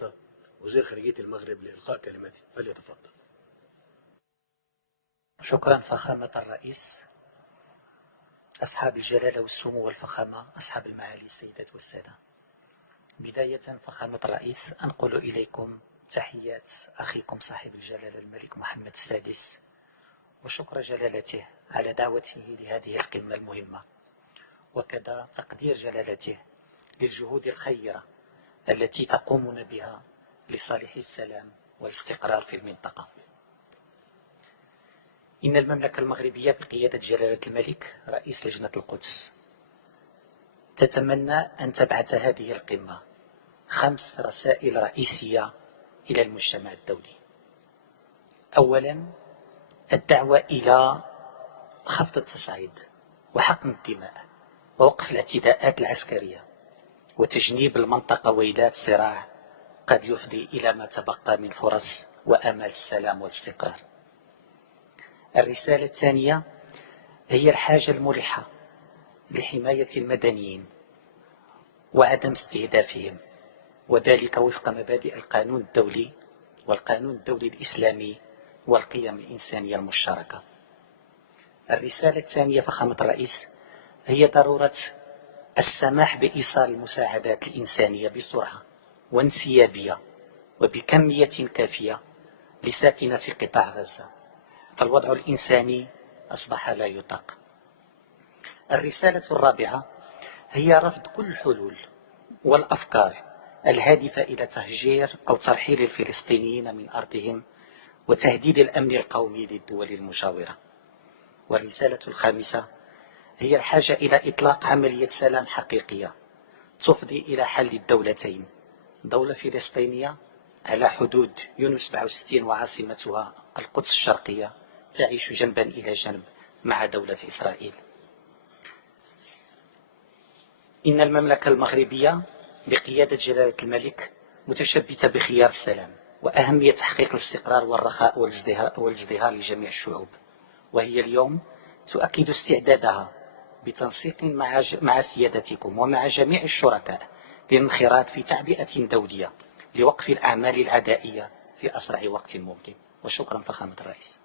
طنطا وزير خارجية المغرب لإلقاء كلمته، فليتفضل. شكرا فخامة الرئيس. أصحاب الجلالة والسمو والفخامة، أصحاب المعالي السيدات والسادة، بداية فخامة الرئيس أنقل إليكم تحيات أخيكم صاحب الجلالة الملك محمد السادس، وشكر جلالته على دعوته لهذه القمة المهمة، وكذا تقدير جلالته للجهود الخيرة التي تقومون بها لصالح السلام والاستقرار في المنطقة. إن المملكة المغربية بقيادة جلالة الملك رئيس لجنة القدس تتمنى أن تبعث هذه القمة 5 رسائل رئيسية إلى المجتمع الدولي. أولا، الدعوة إلى خفض التصعيد وحقن الدماء ووقف الاعتداءات العسكرية وتجنيب المنطقة ويلات صراع قد يفضي إلى ما تبقى من فرص وأمل السلام والاستقرار. الرسالة الثانية هي الحاجة الملحة لحماية المدنيين وعدم استهدافهم، وذلك وفق مبادئ القانون الدولي والقانون الدولي الإسلامي والقيم الإنسانية المشتركة. الرسالة الثانية فخامة الرئيس هي ضرورة السماح بإيصال المساعدات الإنسانية بسرعة وانسيابية وبكمية كافية لساكنة قطاع غزة، فالوضع الإنساني أصبح لا يطاق. الرسالة الرابعة هي رفض كل الحلول والأفكار الهادفة إلى تهجير أو ترحيل الفلسطينيين من أرضهم وتهديد الأمن القومي للدول المجاورة. والرسالة الخامسة هي الحاجة إلى إطلاق عملية سلام حقيقية تفضي إلى حل الدولتين، دولة فلسطينية على حدود يونيو 67 وعاصمتها القدس الشرقية تعيش جنبا إلى جنب مع دولة إسرائيل. إن المملكة المغربية بقيادة جلالة الملك متشبثة بخيار السلام وأهمية تحقيق الاستقرار والرخاء والازدهار لجميع الشعوب، وهي اليوم تؤكد استعدادها بتنسيق مع سيادتكم ومع جميع الشركاء للانخراط في تعبئة دولية لوقف الأعمال العدائية في أسرع وقت ممكن. وشكرا فخامة الرئيس.